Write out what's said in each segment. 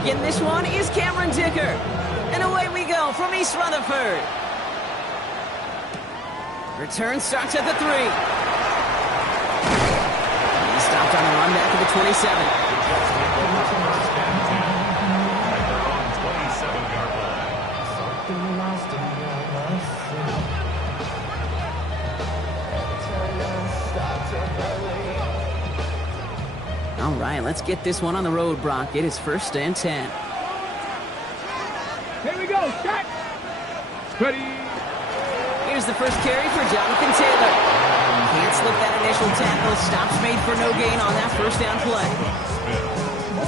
begin this one is Cameron Dicker. And away we go from East Rutherford. Return starts at the 3. He stopped on the run back to the 27. All right, let's get this one on the road, Brock. It is 1st and 10. Here we go, start. Ready. Here's the first carry for Jonathan Taylor. Can't slip that initial tackle. Stops made for no gain on that first down play.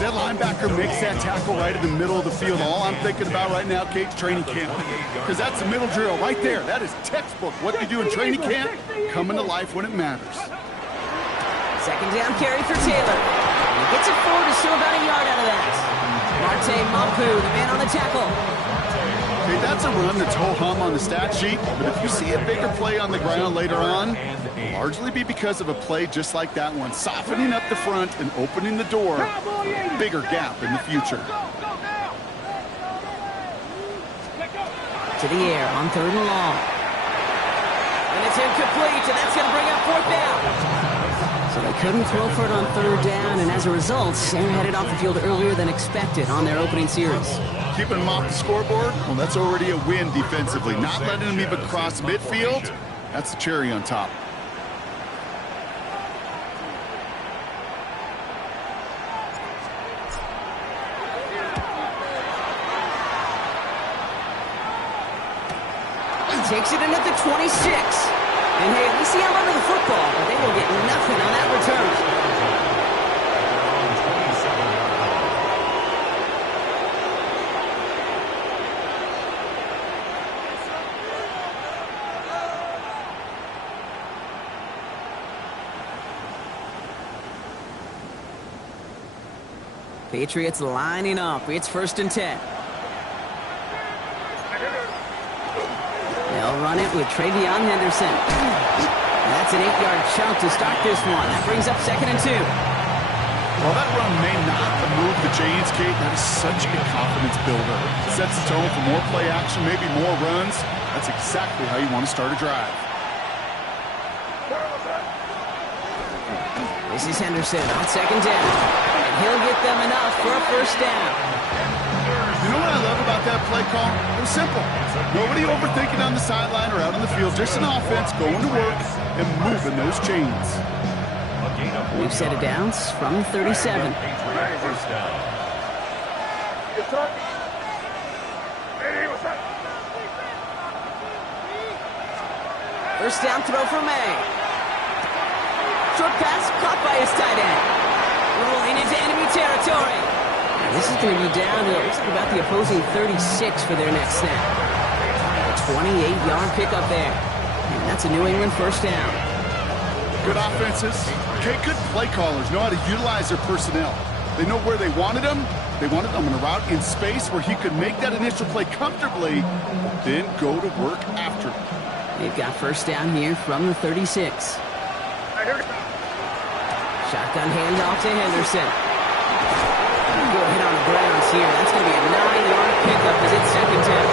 That linebacker makes that tackle right in the middle of the field. All I'm thinking about right now, Kate's training camp. Because that's the middle drill right there. That is textbook. What you do in training camp, coming to life when it matters. Second down carry for Taylor. He gets it forward to still about a yard out of that. Marte Mampu, the man on the tackle. Okay, that's a run that's ho-hum on the stat sheet, but if you see a bigger play on the ground later on, it'll largely be because of a play just like that one, softening up the front and opening the door, bigger gap in the future. To the air on 3rd and long. And it's incomplete, and that's going to bring up 4th down. So they couldn't throw for it on 3rd down, and as a result, they're headed off the field earlier than expected on their opening series. Keeping them off the scoreboard, well, that's already a win defensively. Not letting them even cross midfield, that's the cherry on top. He takes it in at the 26. And hey, at least he held onto the football, but they will get nothing on that return. Patriots lining up. It's 1st and 10. They'll run it with Travion Henderson. That's an 8-yard chunk to start this one. That brings up 2nd and 2. Well, that run may not move the chains, Kate. That is such a confidence builder. It sets the tone for more play action, maybe more runs. That's exactly how you want to start a drive. This is Henderson on 2nd down. And he'll get them enough for a 1st down. You know what I love about that play call? It was simple. Nobody overthinking on the sideline or out on the field. Just an offense going to work and moving those chains. We've set it down from 37. First down throw for May. Short pass caught by his tight end. Rolling into enemy territory. This is going to be down to, looks like about the opposing 36 for their next snap. A 28-yard pickup there. And that's a New England 1st down. Good offenses. Okay, good play callers know how to utilize their personnel. They know where they wanted them. They wanted them on a route in space where he could make that initial play comfortably, then go to work after. They've got 1st down here from the 36. Shotgun handoff to Henderson. Good hit on the grounds here. That's going to be a 9-yard pickup as it's 2nd down.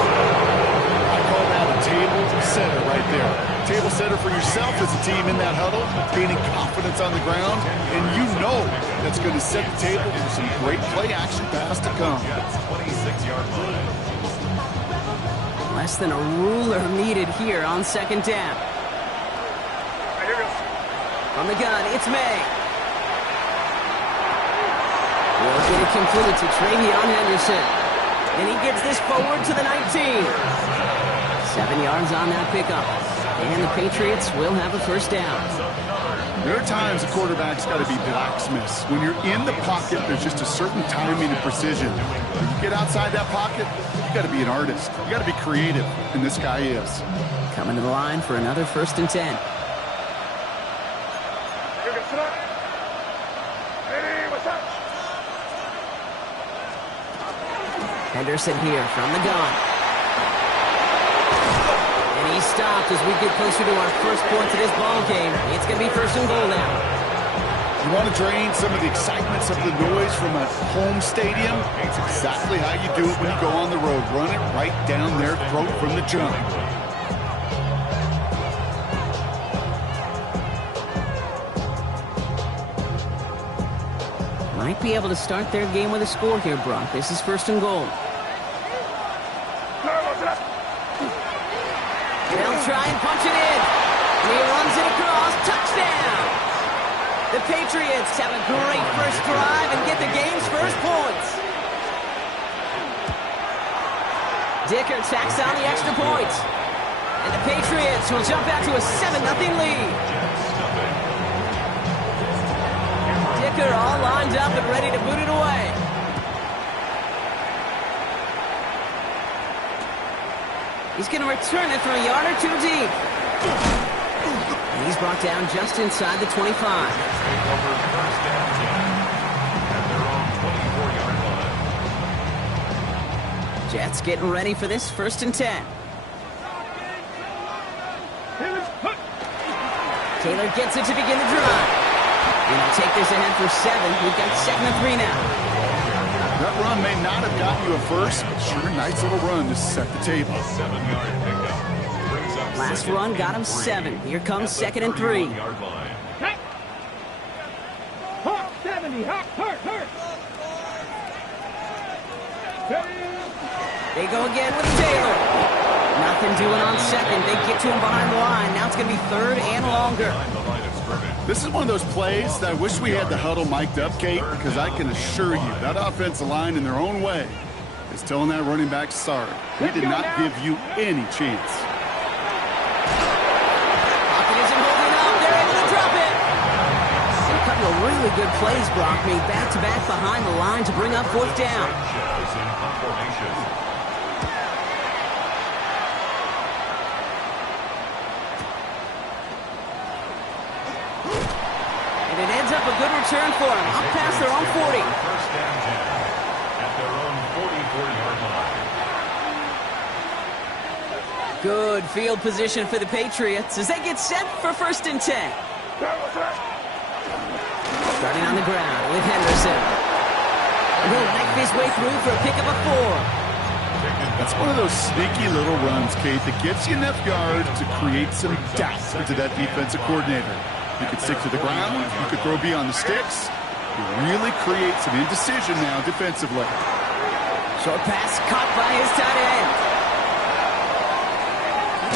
I call that a table setter right there. Table setter for yourself as a team in that huddle, gaining confidence on the ground, and you know that's going to set the table for some great play action pass to come. Less than a ruler needed here on 2nd down. From the gun, it's May. Will get it complete to Travion Henderson. And he gets this forward to the 19. 7 yards on that pickup. And the Patriots will have a 1st down. There are times a quarterback's got to be blacksmiths. When you're in the pocket, there's just a certain timing and precision. When you get outside that pocket, you got to be an artist. You got to be creative, and this guy is. Coming to the line for another 1st and 10. Henderson here from the gun. And he stopped as we get closer to our first points of this ball game. It's going to be 1st and goal now. You want to drain some of the excitement, some of the noise from a home stadium? It's exactly how you do it when you go on the road. Run it right down their throat from the jump. Might be able to start their game with a score here, Brock. This is 1st and goal. They'll try and punch it in. And he runs it across. Touchdown! The Patriots have a great first drive and get the game's first points. Dicker tacks down the extra point. And the Patriots will jump out to a 7-0 lead. Dicker all lined up and ready to boot it away. He's going to return it from a yard or two deep. And he's brought down just inside the 25. Jets getting ready for this 1st and 10. Taylor gets it to begin the drive. And he'll take this ahead for 7. We've got 2nd and 3 now. That run may not have gotten you a first, but sure, nice little run to set the table. Last run got him 7. Here comes 2nd and 3. Hurt, 70, hurt. They go again with Taylor. Nothing doing on 2nd. They get to him behind the line. Now it's going to be 3rd and longer. This is one of those plays that I wish we had the huddle mic'd up, Kate, because I can assure you that offensive line in their own way is telling that running back sorry. We did not give you any chance. Pocket isn't holding up. They're able to drop it. And a couple of really good plays, Brock, made back-to-back behind the line to bring up 4th down. And it ends up a good return for them. Up past their own 40. First down 10 at their own 44-yard line. Good field position for the Patriots as they get set for 1st and 10. Starting on the ground with Henderson. And he'll knife his way through for a pickup of 4. That's one of those sneaky little runs, Kate, that gets you enough yards to create some doubt into that defensive coordinator. You could stick to the ground. You could throw beyond the sticks. You really create some indecision now defensively. Short pass caught by his tight end.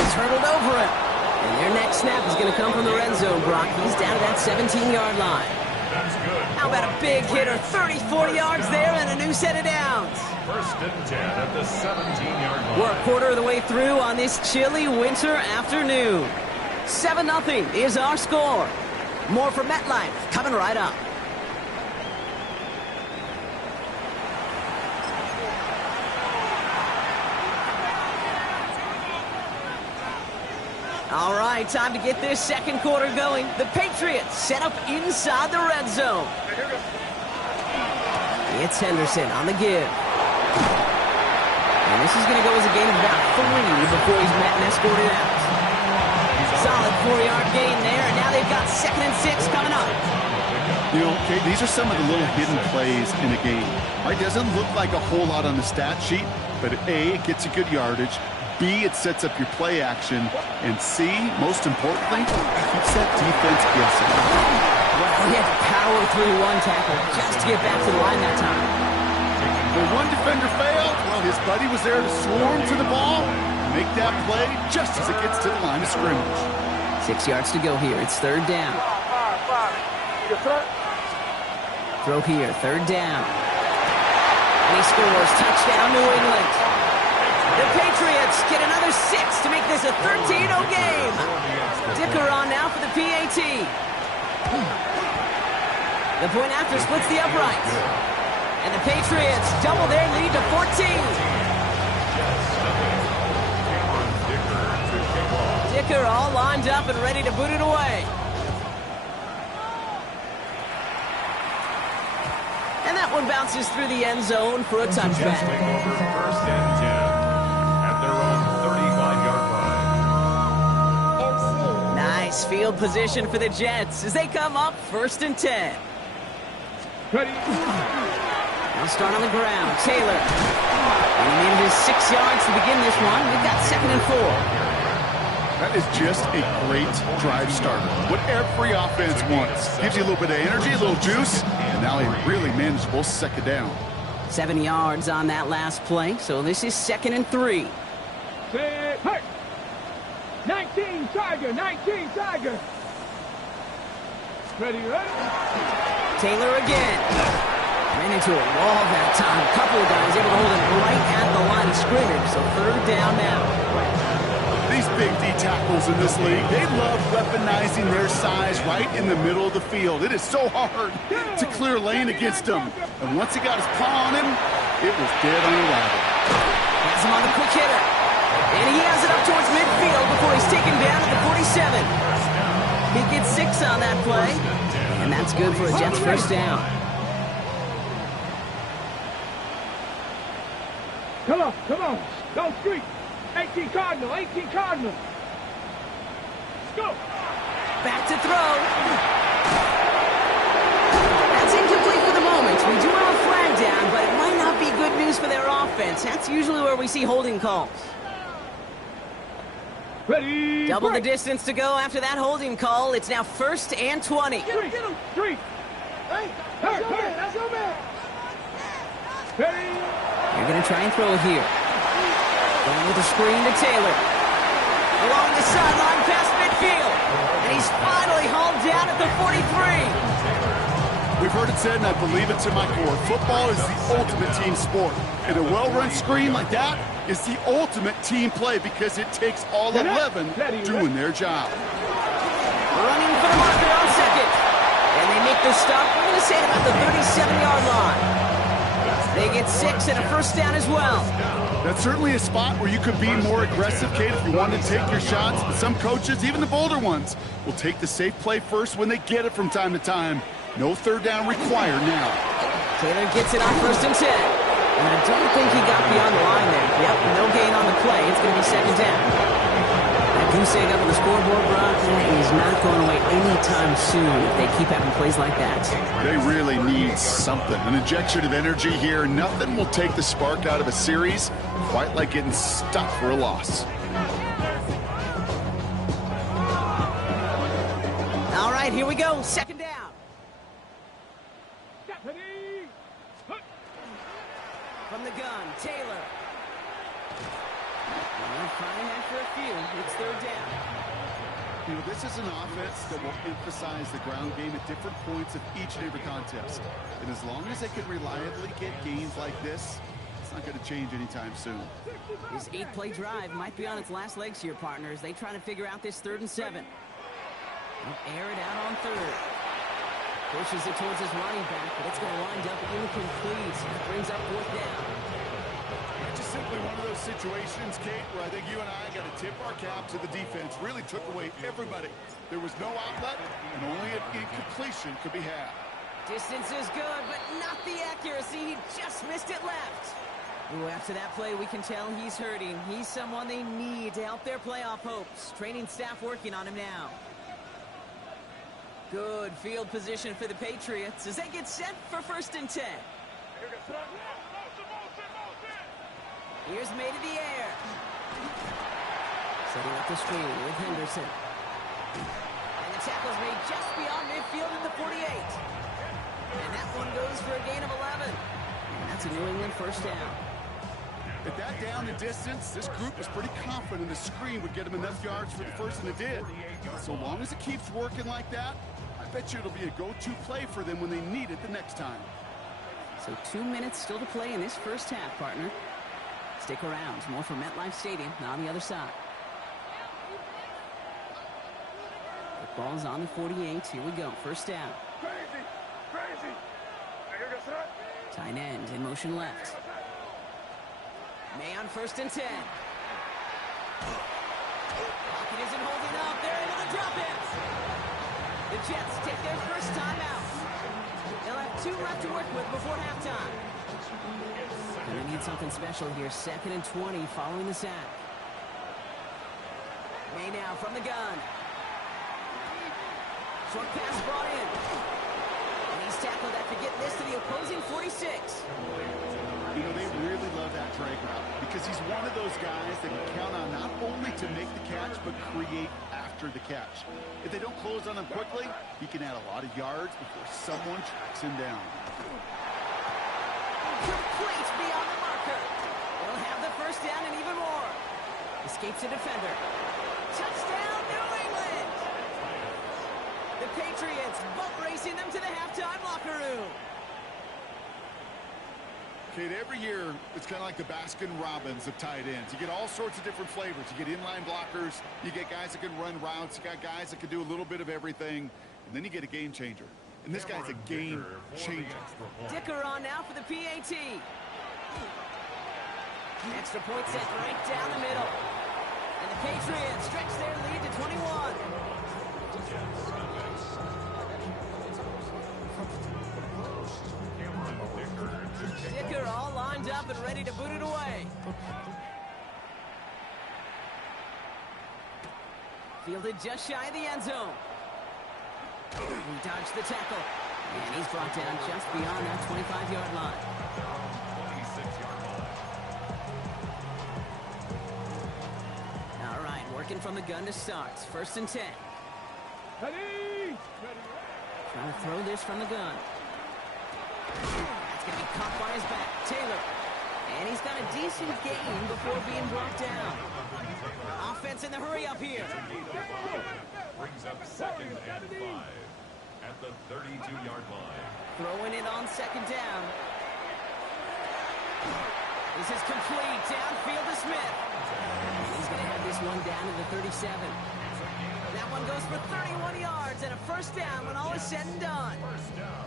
He's hurdled over it. And their next snap is going to come from the red zone, Brock. He's down to that 17-yard line. That's good. How about a big hitter? 30, 40 yards there and a new set of downs. 1st and 10 at the 17-yard line. We're a quarter of the way through on this chilly winter afternoon. 7-0 is our score. More for MetLife coming right up. All right, time to get this 2nd quarter going. The Patriots set up inside the red zone. It's Henderson on the give. And this is going to go as a gain of about 3 before he's met and escorted out. Solid 4-yard gain there, and now they've got 2nd and 6 coming up. You know, Kate, these are some of the little hidden plays in a game. It doesn't look like a whole lot on the stat sheet, but A, it gets you good yardage. B, it sets up your play action. And C, most importantly, it keeps that defense guessing. Well, he had to power through 1 tackle just to get back to the line that time. When one defender failed, well, his buddy was there to swarm to the ball, make that play just as it gets to the line of scrimmage. 6 yards to go here. It's 3rd down. Throw here, 3rd down. And he scores. Touchdown, New England. The Patriots get another 6 to make this a 13-0 game. Dicker on now for the PAT. The point after splits the uprights. And the Patriots double their lead to 14. Dicker all lined up and ready to boot it away. And that one bounces through the end zone for a touchback. First and 10 at their own 35-yard line. Nice field position for the Jets as they come up 1st and 10. Ready. Now start on the ground. Taylor. And he manages 6 yards to begin this one. We've got 2nd and 4. That is just a great drive starter. What every offense wants. Gives you a little bit of energy, a little juice, and now a really manageable 2nd down. 7 yards on that last play, so this is 2nd and 3. Hey, 19 Tiger, 19 Tiger. Ready. Taylor again. Ran into a wall that time. A couple of guys able to hold it right at the line of scrimmage, so 3rd down now. These big D tackles in this league, they love weaponizing their size right in the middle of the field. It is so hard to clear lane against them. And once he got his paw on him, it was dead on arrival. Has him on the quick hitter. And he has it up towards midfield before he's taken down at the 47. He gets 6 on that play. And that's good for a Jets 1st down. Come on. Don't streak. 18 Cardinal, 18 Cardinal. Go. Back to throw. That's incomplete for the moment. We do have a flag down, but it might not be good news for their offense. That's usually where we see holding calls. Ready. Double the distance to go after that holding call. It's now 1st and 20. Get him. Streak. Hey, that's your man. Ready. You're going to try and throw it here. Going with the screen to Taylor. Along the sideline past midfield. And he's finally hauled down at the 43. We've heard it said, and I believe it to my core, football is the ultimate team sport. And a well-run screen like that is the ultimate team play because it takes all 11 doing their job. Running for the marker on 2nd. And they make the stop, we're going to say, at about the 37-yard line. They get 6 and a 1st down as well. That's certainly a spot where you could be more aggressive, Kate, if you wanted to take your shots. But some coaches, even the bolder ones, will take the safe play first when they get it from time to time. No 3rd down required now. Taylor gets it on 1st and 10. And I don't think he got beyond the line there. Yep, no gain on the play. It's going to be 2nd down. That goose egg up on the scoreboard, Brock, is not going away anytime soon if they keep having plays like that. They really need something. An injection of energy here. Nothing will take the spark out of a series quite like getting stuck for a loss. All right, here we go. 2nd down. From the gun, Taylor. Trying that for a few. It's 3rd down. You know, this is an offense that will emphasize the ground game at different points of each and every contest. And as long as they can reliably get gains like this, it's not going to change anytime soon. His 8-play drive might be on its last legs here, partners. They try to figure out this 3rd and 7. They'll air it out on 3rd. Pushes it towards his running back, but it's going to wind up incomplete. It brings up 4th down. Just simply one of those situations, Kate, where I think you and I got to tip our cap to the defense. Really took away everybody. There was no outlet, and only an incompletion could be had. Distance is good, but not the accuracy. He just missed it left. Ooh, after that play, we can tell he's hurting. He's someone they need to help their playoff hopes. Training staff working on him now. Good field position for the Patriots as they get set for 1st and 10. Here's made in the air. Setting up the screen with Henderson. And the tackle's made just beyond midfield at the 48. And that one goes for a gain of 11. And that's a New England 1st down. At that down and distance, this group was pretty confident the screen would get them enough yards for the 1st, and it did. So long as it keeps working like that, I bet you it'll be a go-to play for them when they need it the next time. So 2 minutes still to play in this 1st half, partner. Stick around. More from MetLife Stadium on the other side. The ball's on the 48. Here we go. 1st down. Crazy. Tight end in motion left. May on 1st and 10. Pocket isn't holding up. They're able to drop it. The Jets take their 1st time out. They'll have 2 left to work with before halftime. And they need something special here. 2nd and 20 following the sack. May now from the gun. Short pass brought in. And he's tackle that could get this to the opposing 46. You know, they really love that drag route because he's one of those guys that can count on not only to make the catch, but create after the catch. If they don't close on him quickly, he can add a lot of yards before someone tracks him down. Complete beyond the marker. They'll have the first down and even more. Escapes a defender. Touchdown, New England! The Patriots boat racing them to the halftime locker room. Kate, every year, it's kind of like the Baskin-Robbins of tight ends. You get all sorts of different flavors. You get inline blockers. You get guys that can run routes. You got guys that can do a little bit of everything. And then you get a game changer. And this guy's a game changer. Dicker on now for the PAT. Extra point set right down the middle. And the Patriots stretch their lead to 21. Dicker all lined up and ready to boot it away. Fielded just shy of the end zone. He dodged the tackle. And he's brought down just beyond that 25-yard line. 26-yard line. All right, working from the gun to start. 1st and 10. Ready? Trying to throw this from the gun. That's going to be caught by his back. Taylor. And he's got a decent gain before being brought down. Offense in the hurry up here. Brings up 2nd and 5 at the 32-yard line. Throwing it on 2nd down. This is complete. Downfield to Smith. He's going to have this one down to the 37. That one goes for 31 yards and a 1st down when all is said and done.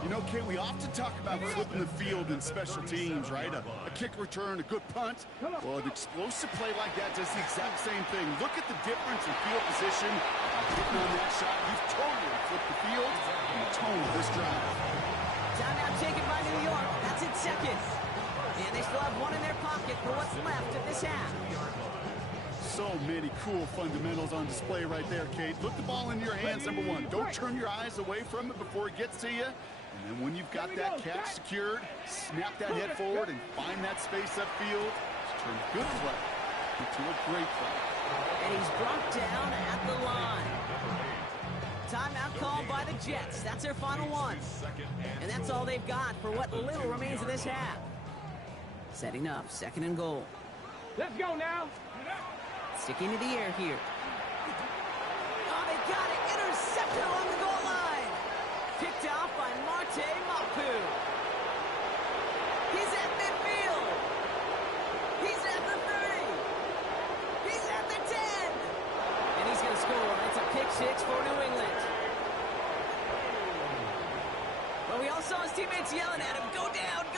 You know, Kate, we often talk about flipping the field in special teams, right? A kick return, a good punt. Well, an explosive play like that does the exact same thing. Look at the difference in field position. Hitting on that shot, you've totally flipped the field and the tone of this drive. Timeout taken by New York. That's its 2nd. And they still have one in their pocket for what's left of this half. So many cool fundamentals on display right there, Kate. Put the ball in your hands, number one. Don't turn your eyes away from it before it gets to you. And then when you've got that catch secured, snap that head forward and find that space upfield. Turn good play into a great play. And he's brought down at the line. Timeout called by the Jets. That's their final one. And that's all they've got for what little remains of this half. Setting up, 2nd and goal. Let's go now. Sticking to the air here. Oh, they got it. Intercepted along the goal line. Picked off by Marte Mapu. He's at midfield. He's at the 30. He's at the 10. And he's going to score. It's a pick 6 for New England. Well, we all saw his teammates yelling at him, go down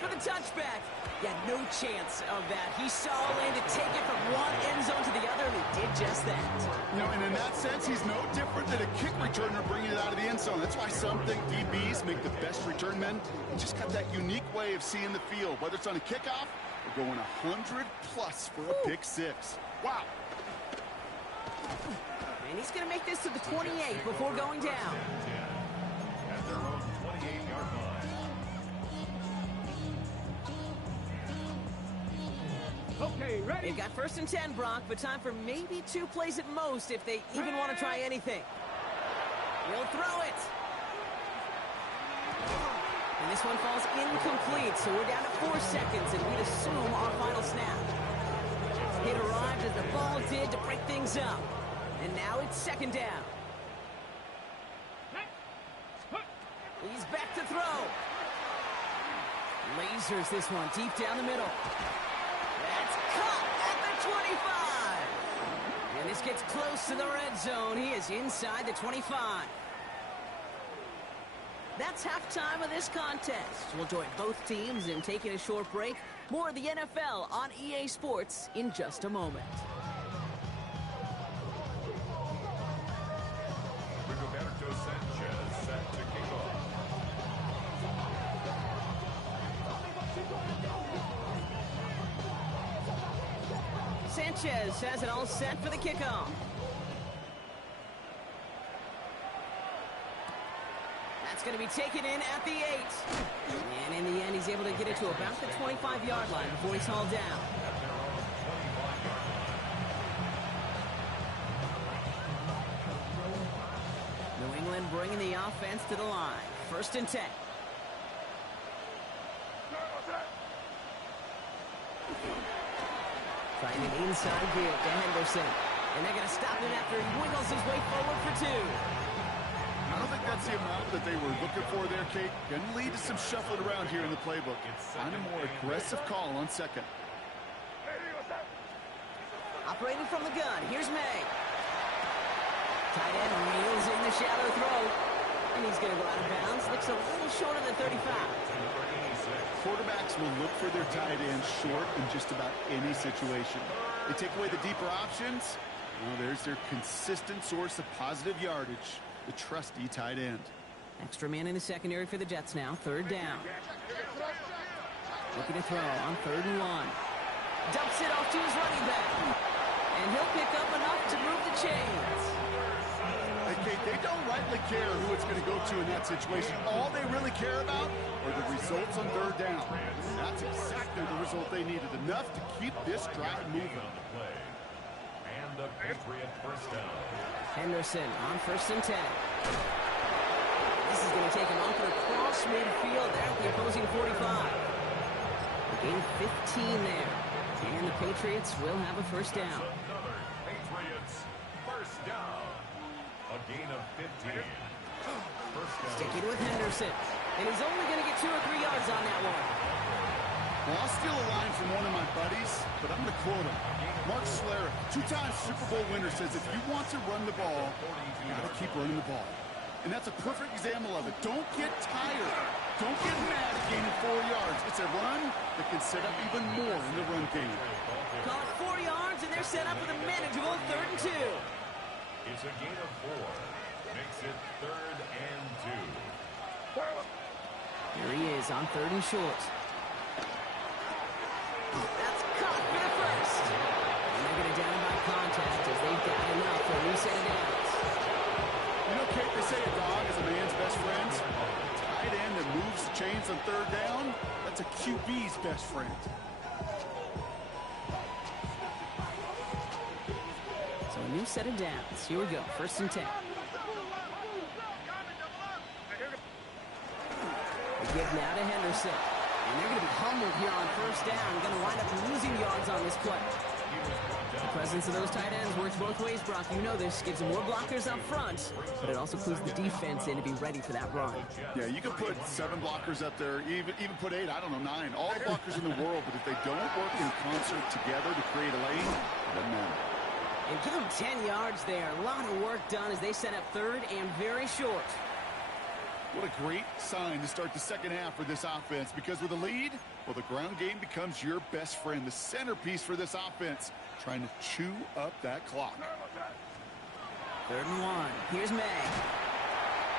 for the touchback. Yeah, no chance of that. He saw a lane to take it from one end zone to the other, and he did just that. You know, and in that sense, he's no different than a kick returner bringing it out of the end zone. That's why some think DBs make the best return men. He just got that unique way of seeing the field, whether it's on a kickoff or going 100+ for a pick 6. Wow. And he's going to make this to the 28 before going down. At their own 28-yard line. Okay, ready? They've got 1st and 10, Brock, but time for maybe 2 plays at most if they even want to try anything. He'll throw it. And this one falls incomplete, so we're down to 4 seconds, and we'd assume our final snap. It arrived as the ball did to break things up. And now it's 2nd down. He's back to throw. Lasers this one deep down the middle. That's caught at the 25. And this gets close to the red zone. He is inside the 25. That's halftime of this contest. We'll join both teams in taking a short break. More of the NFL on EA Sports in just a moment. Roberto Sanchez set to kick off. Sanchez has it all set for the kickoff. That's going to be taken in at the 8. And in the end, he's able to get it to about the 25-yard line before he's hauled down. New England bringing the offense to the line. 1st and 10. Trying an inside give to Henderson. And they're going to stop him after he wiggles his way forward for 2. I don't think that's the amount that they were looking for there, Kate. Going to lead to some shuffling around here in the playbook. Find a more aggressive call on 2nd. Operating from the gun, here's May. Tight end reels in the shallow throw. And he's going to go out of bounds. Looks a little short of the 35. Quarterbacks will look for their tight end short in just about any situation. They take away the deeper options. Well, there's their consistent source of positive yardage, the trusty tight end. Extra man in the secondary for the Jets now. 3rd down. Looking to throw on 3rd and 1. Dumps it off to his running back. And he'll pick up enough to move the chains. Hey, Kate, they don't rightly care who it's going to go to in that situation. All they really care about are the results on 3rd down. That's exactly the result they needed. Enough to keep this drive moving. And the Patriot 1st down. Henderson on 1st and 10. This is going to take him off and across midfield there at the opposing 45. Gain 15 there. And the Patriots will have a 1st down. Another Patriots 1st down. A gain of 15. 1st down. Sticking with Henderson. And he's only going to get 2 or 3 yards on that one. Well, I'll steal a line from one of my buddies, but I'm going to quote him. Mark Schlereth, 2-time Super Bowl winner, says if you want to run the ball, you got to keep running the ball. And that's a perfect example of it. Don't get tired. Don't get mad at gaining 4 yards. It's a run that can set up even more in the run game. Call it 4 yards, and they're set up with a manageable 3rd and 2. It's a gain of 4. Makes it 3rd and 2. Here he is on 3rd and short. That's caught for the 1st. And they're going to down by contact as they've got enough for a reset of downs. You know, Kate, they say a dog is a man's best friend. Tight end that moves the chains on 3rd down, that's a QB's best friend. So a new set of downs. Here we go. 1st and 10. The give now to Henderson. And they're going to be humbled here on 1st down. Going to wind up losing yards on this play. The presence of those tight ends works both ways, Brock. You know this. Gives them more blockers up front, but it also clues the defense in to be ready for that run. Yeah, you can put 7 blockers up there, even put 8, I don't know, 9. All the blockers in the world, but if they don't work in concert together to create a lane, it doesn't matter. And give them 10 yards there. A lot of work done as they set up 3rd and very short. What a great sign to start the 2nd half for this offense, because with a lead, well, the ground game becomes your best friend, the centerpiece for this offense, trying to chew up that clock. 3rd and 1. Here's May.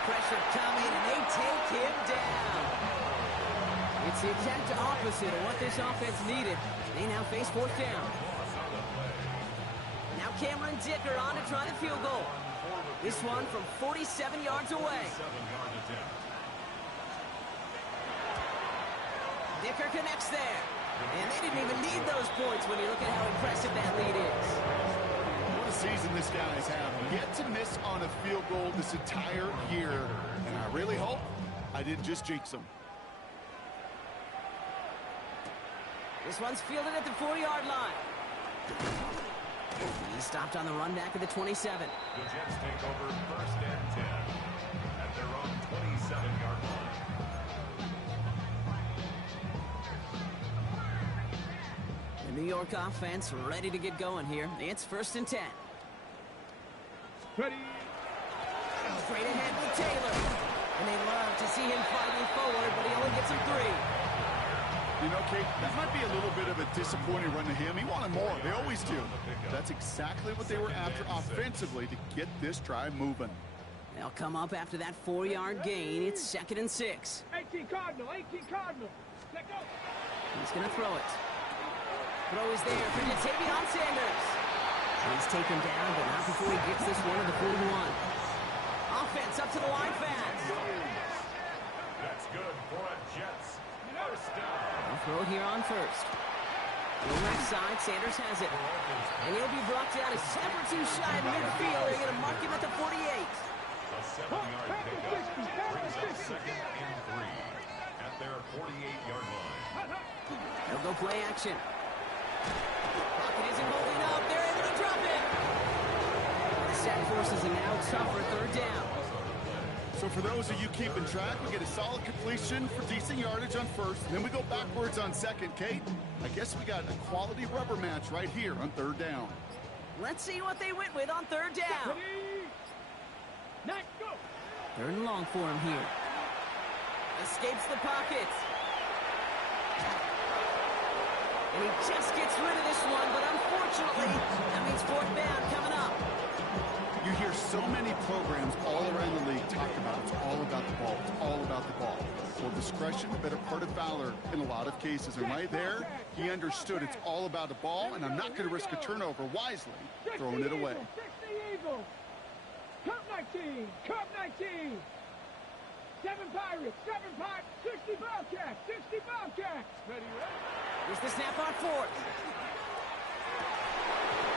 Pressure coming, and they take him down. It's the exact opposite of what this offense needed. They now face 4th down. Now Cameron Dicker on to try the field goal. This one from 47 yards away. Dicker connects there. And they didn't even need those points when you look at how impressive that lead is. What a season this guy's having. Yet to miss on a field goal this entire year. And I really hope I didn't just jinx him. This one's fielded at the 4-yard line. He stopped on the run back of the 27. The Jets take over 1st and 10 at their own 27-yard line. The New York offense ready to get going here. It's 1st and 10. Ready. Straight ahead with Taylor. And they love to see him fighting forward, but he only gets him 3. You know, Kate, that might be a little bit of a disappointing run to him. He wanted more. They always do. That's exactly what they were after offensively to get this drive moving. They'll come up after that 4-yard gain. It's 2nd and 6. 18 Cardinal, 18 Cardinal. Let go. He's going to throw it. Throw is there for Jatavion Sanders. He's taken down, but not before he gets this one to the 41. Offense up to the line fast. good for a Jets first down. They'll throw it here on first. To the left side, Sanders has it. And he'll be brought down a step or two shy of midfield. They're going to mark him at the 48. A 7-yard pickup brings up second and 3 at their 48-yard line. They'll go play action. Pocket isn't holding up. They're able to drop it. The sack forces a now tougher third down. So for those of you keeping track, we get a solid completion for decent yardage on first, and then we go backwards on second. Kate, I guess we got a quality rubber match right here on third down. Let's see what they went with on third down. Ready? Next, go. Third and long for him here. Escapes the pocket. And he just gets rid of this one, but unfortunately, that means fourth down coming up. You hear so many programs all around the league talk about it's all about the ball. It's all about the ball. Well, discretion, the better part of valor in a lot of cases. And right there, he understood it's all about the ball, and I'm not going to risk a turnover wisely, throwing it away. 60 Eagles. Cup 19. Cup 19. 7 Pirates. 60 Bobcats. 60 Bobcats. Ready, ready? Here's the snap on fourth.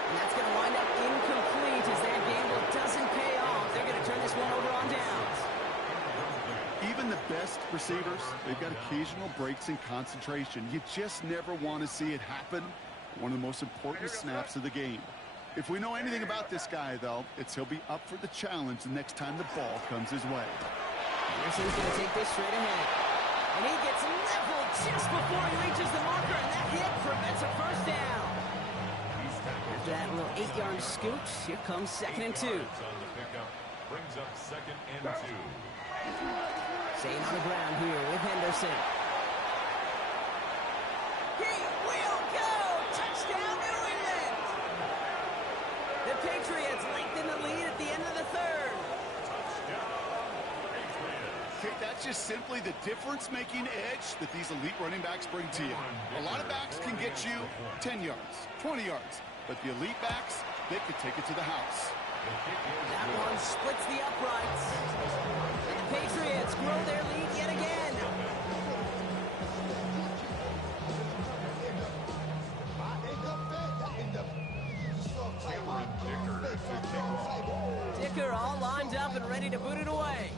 And that's going to wind up incomplete as that gamble doesn't pay off. They're going to turn this one over on downs. Even the best receivers, they've got occasional breaks in concentration. You just never want to see it happen. One of the most important snaps of the game. If we know anything about this guy, though, it's he'll be up for the challenge the next time the ball comes his way. Anderson's going to take this straight ahead. And he gets leveled just before he reaches the marker, and that hit prevents a first down. After that little 8-yard scoot, here comes second and 2. On the pickup brings up second and 2. Staying on the ground here with Henderson. He will go! Touchdown, New England! The Patriots lengthen the lead at the end of the third. Okay, that's just simply the difference-making edge that these elite running backs bring to you. A lot of backs can get you 10 yards, 20 yards, but the elite backs, they can take it to the house. That one splits the uprights. And the Patriots grow their lead yet again. Dicker all lined up and ready to boot it away.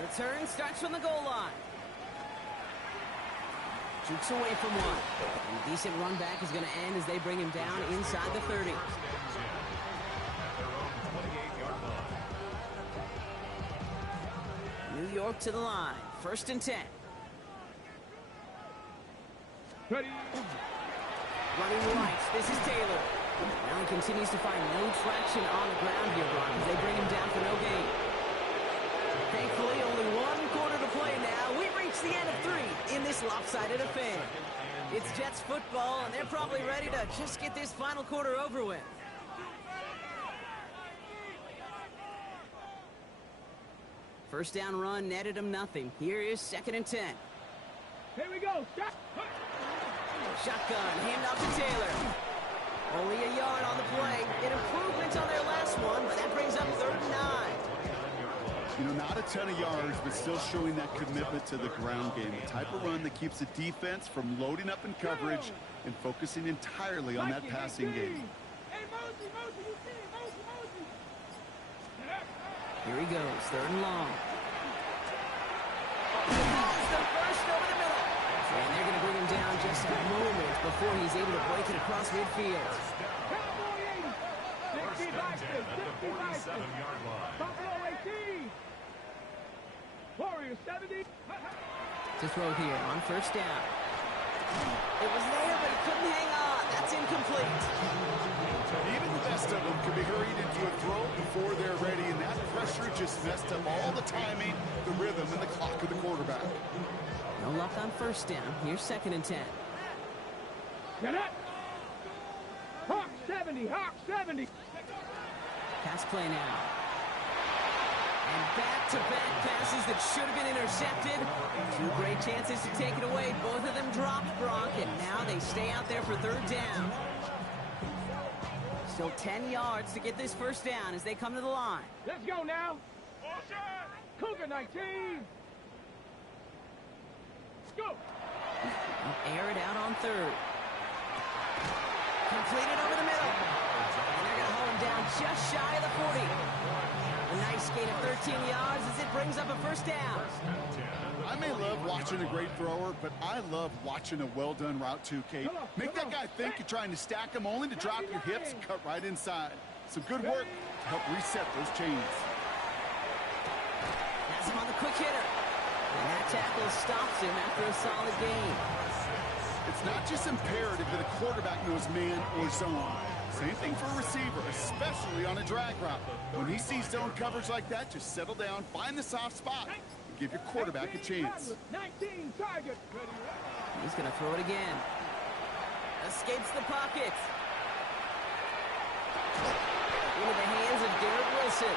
Return starts from the goal line. Jukes away from one. And a decent run back is going to end as they bring him down inside the 30. New York to the line. First and 10. Ready? Running right. This is Taylor. Now he continues to find no traction on the ground here, Brock, as they bring him down for no gain. Thankfully, only one quarter to play now. We've reached the end of 3 in this lopsided affair. It's Jets football, and they're probably ready to just get this final quarter over with. First down run netted him nothing. Here is second and 10. Here we go. Stop. Shotgun, hand off to Taylor. Only a yard on the play. An improvement on their last one, but that brings up third and 9. You know, not a ton of yards, but still showing that commitment to the ground game. The type of run that keeps the defense from loading up in coverage and focusing entirely on that passing game. Hey, Mosey, you see it. Mosey. Here he goes, third and long. Balls the first over the middle. And they're going to bring him down just a moment before he's able to break it across midfield. Cowboy 80. 60 Boston. 60 Boston. 7-yard line. Buffalo 18. Warriors 70. To throw here on first down. It was there, but he couldn't hang on. That's incomplete. Even the best of them could be hurried into a throw before they're ready, and that pressure just messed up all the timing, the rhythm, and the clock of the quarterback. No luck on first down. Here's second and 10. Get up. Hawk 70. Hawk 70. Pass play now. And back-to-back passes that should have been intercepted. 2 great chances to take it away. Both of them dropped, Brock, and now they stay out there for third down. Still 10 yards to get this first down as they come to the line. Let's go now. Cougar 19. Go. Air it out on third. Completed over the middle. And they're going to hold him down just shy of the 40. A nice gain of 13 yards as it brings up a first down. I may love watching a great thrower, but I love watching a well-done route too, Kate. Make that guy think you're trying to stack him only to drop your hips and cut right inside. Some good work to help reset those chains. Has him on the quick hitter. And that tackle stops him after a solid gain. It's not just imperative that a quarterback knows man or zone. Same thing for a receiver, especially on a drag route. When he sees zone coverage like that, just settle down, find the soft spot, and give your quarterback a chance. 19 target. He's going to throw it again. Escapes the pocket. Into the hands of Garrett Wilson.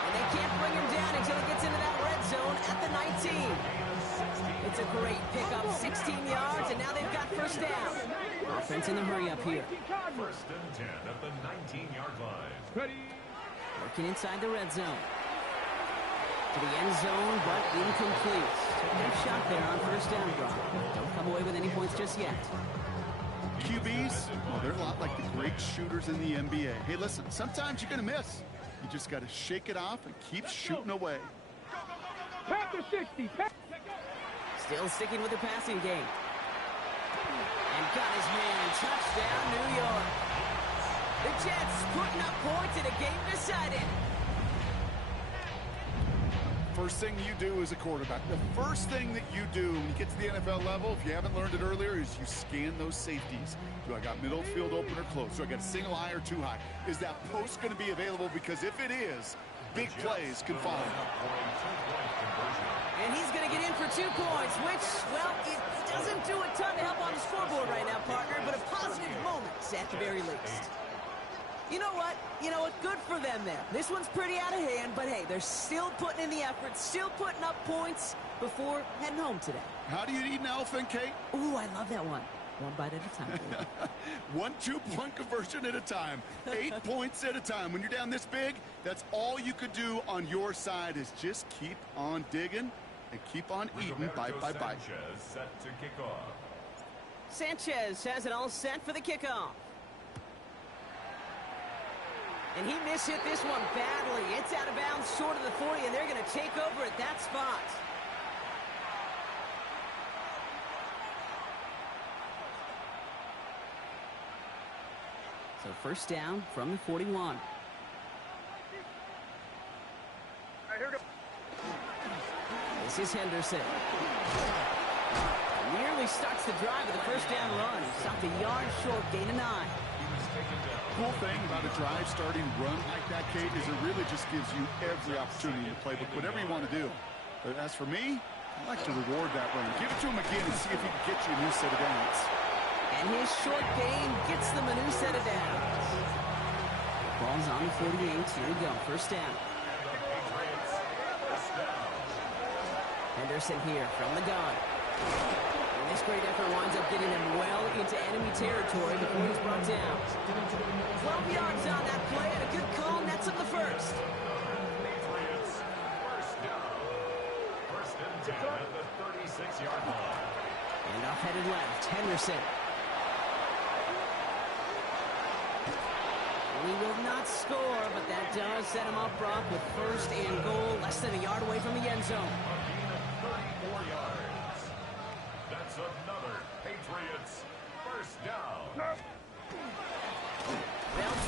And they can't bring him down until he gets into that red zone at the 19. It's a great pickup, 16 yards, and now they've got first down. Offense in the hurry up here. First and 10 at the 19-yard line. Working inside the red zone. To the end zone, but incomplete. Took a shot there on first down, Brock. Don't come away with any points just yet. QBs, well, they're a lot like the great shooters in the NBA. Hey, listen, sometimes you're going to miss. You just got to shake it off and keep shooting away. Panther 60. Still sticking with the passing game. And got his man. Touchdown, New York. The Jets putting up points in a game decided. First thing you do as a quarterback, the first thing that you do when you get to the NFL level, if you haven't learned it earlier, is you scan those safeties. Do I got middle field open or close? Do I got a single high or two high? Is that post going to be available? Because if it is, big plays can follow. And he's going to get in for 2 points, which, well, it doesn't do a ton to help on the scoreboard right now, partner, but a positive moment at the very least. You know what? Good for them there. This one's pretty out of hand, but hey, they're still putting in the effort, still putting up points before heading home today. How do you eat an elephant, Kate? Ooh, I love that one. One bite at a time. 1 2-point conversion at a time. 8 points at a time. When you're down this big, that's all you could do on your side is just keep on digging and keep on eating bite by bite. Sanchez set to kick off. Sanchez has it all set for the kickoff. And he mishit this one badly. It's out of bounds short of the 40, and they're going to take over at that spot. So first down from the 41. This is Henderson. Nearly starts the drive with a first down run. Stopped a yard short, gain of 9. Cool thing about a drive starting run like that, Kate, is it really just gives you every opportunity in the playbook, whatever you want to do. But as for me, I like to reward that run. Give it to him again and see if he can get you a new set of downs. And his short gain gets them a new set of downs. Ball's on the 48. Here we go. First down. Henderson here from the gun. And this great effort winds up getting them well into enemy territory before he's brought down. 12 yards on that play and a good call nets up the first. First down. First and 10 at the 36-yard line. And off headed left. Henderson. He will not score, but that does set him up, Brock, with first and goal, less than a yard away from the end zone. A gain of 34 yards. That's another Patriots first down. They'll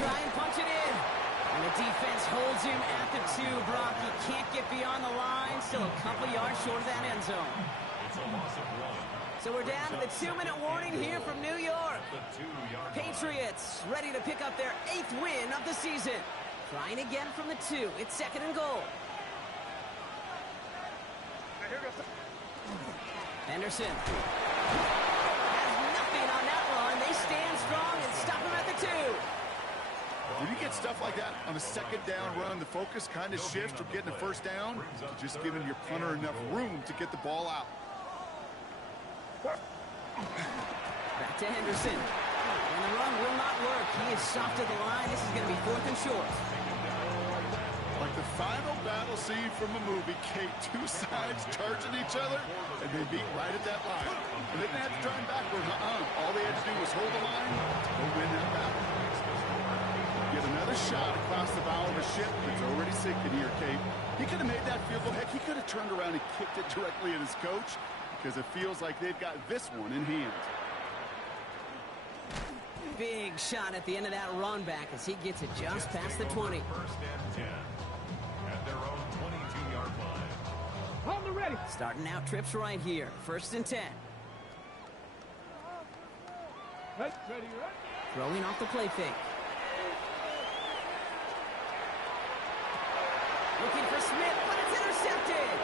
try and punch it in. And the defense holds him at the 2, Brock. He can't get beyond the line. Still a couple yards short of that end zone. It's a loss of 1. So we're down to the 2-minute warning here from New York. The 2-yard Patriots ready to pick up their 8th win of the season. Trying again from the 2. It's second and goal. Henderson has nothing on that run. They stand strong and stop him at the 2. When you get stuff like that on a second down run, the focus kind of shifts from getting a first down to just giving your punter enough room to get the ball out. Back to Henderson. And the run will not work. He is soft to the line. This is going to be 4th and short. Like the final battle scene from a movie, Kate, two sides charging each other, and they beat right at that line. And they didn't have to turn backward. All they had to do was hold the line to go win that battle. Get another shot across the bow of a ship that's already sinking here, Kate. He could have made that field goal. Heck, he could have turned around and kicked it directly at his coach, because it feels like they've got this one in hand. Big shot at the end of that run back as he gets it just past the 20. 1st and 10 at their own 22-yard line. On the ready. Starting out trips right here. 1st and 10. Right, ready, right. Throwing off the play fake. Looking for Smith, but it's intercepted.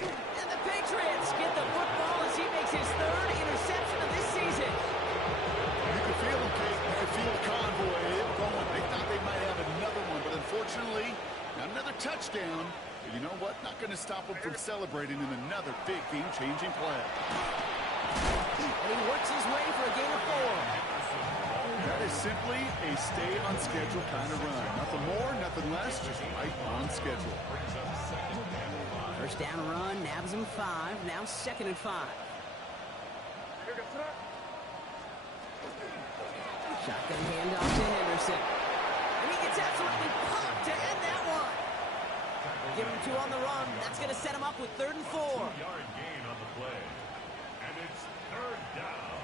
And the Patriots get the football as he makes his 3rd interception of this season. You can feel them, Kate. You can feel the convoy going. They thought they might have another one, but unfortunately, not another touchdown. But you know what? Not going to stop them from celebrating in another big game-changing play. And he works his way for a gain of 4. That is simply a stay-on-schedule kind of run. Nothing more, nothing less, just right on schedule. 1st down run, nabs him 5. Now 2nd and 5. Shotgun handoff to Henderson. And he gets absolutely pumped to end that one. Give him 2 on the run. That's going to set him up with 3rd and 4. 2-yard gain on the play. And it's 3rd down.